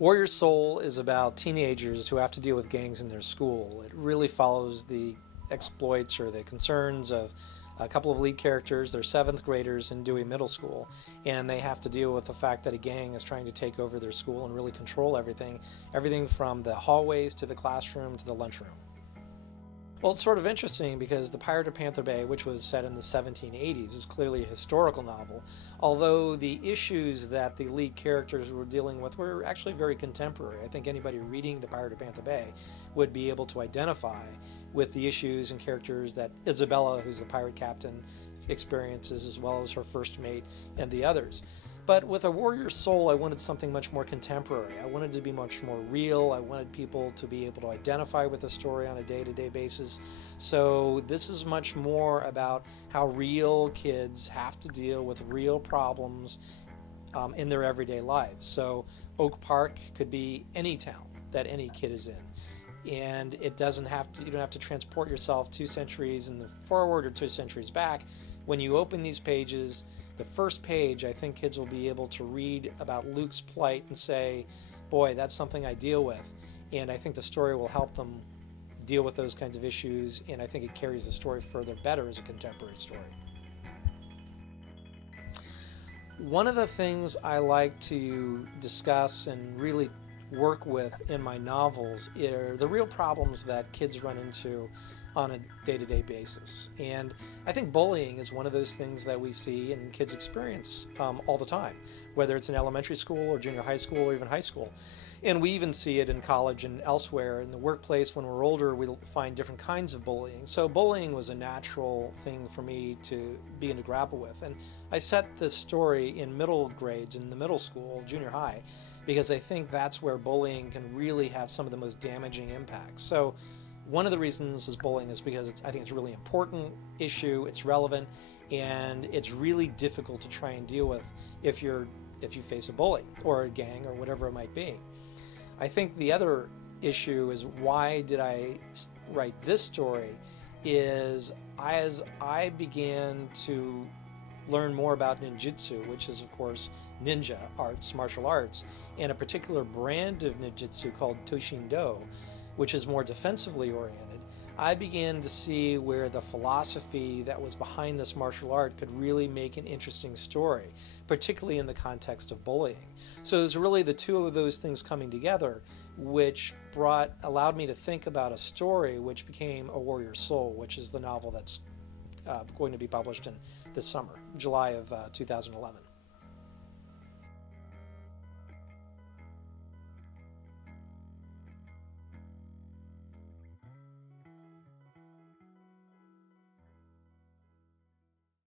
Warrior Soul is about teenagers who have to deal with gangs in their school. It really follows the exploits or the concerns of a couple of lead characters. They're 7th graders in Dewey Middle School, and they have to deal with the fact that a gang is trying to take over their school and really control everything from the hallways to the classroom to the lunchroom. Well, it's sort of interesting because The Pirate of Panther Bay, which was set in the 1780s, is clearly a historical novel, although the issues that the lead characters were dealing with were actually very contemporary. I think anybody reading The Pirate of Panther Bay would be able to identify with the issues and characters that Isabella, who's the pirate captain, experiences, as well as her first mate and the others. But with A Warrior Soul, I wanted something much more contemporary. I wanted it to be much more real. I wanted people to be able to identify with the story on a day-to-day basis. So this is much more about how real kids have to deal with real problems in their everyday lives. So Oak Park could be any town that any kid is in. And it doesn't have to, you don't have to transport yourself 2 centuries in the forward or 2 centuries back. When you open these pages, the first page, I think kids will be able to read about Luke's plight and say, boy, that's something I deal with. And I think the story will help them deal with those kinds of issues, and I think it carries the story further better as a contemporary story. One of the things I like to discuss and really work with in my novels are the real problems that kids run into on a day-to-day basis. And I think bullying is one of those things that we see and kids experience all the time, whether it's in elementary school or junior high school or even high school. And we even see it in college and elsewhere. In the workplace, when we're older, we'll find different kinds of bullying. So bullying was a natural thing for me to begin to grapple with. And I set this story in middle grades, in the middle school, junior high, because I think that's where bullying can really have some of the most damaging impacts. So one of the reasons is bullying is because I think it's a really important issue, it's relevant, and it's really difficult to try and deal with if you face a bully or a gang or whatever it might be. I think the other issue is why did I write this story is as I began to learn more about ninjutsu, which is of course ninja arts, martial arts, and a particular brand of ninjutsu called Toshindo, which is more defensively oriented, I began to see where the philosophy that was behind this martial art could really make an interesting story, particularly in the context of bullying. So it was really the two of those things coming together which allowed me to think about a story which became A Warrior Soul, which is the novel that's going to be published in this summer, July of 2011.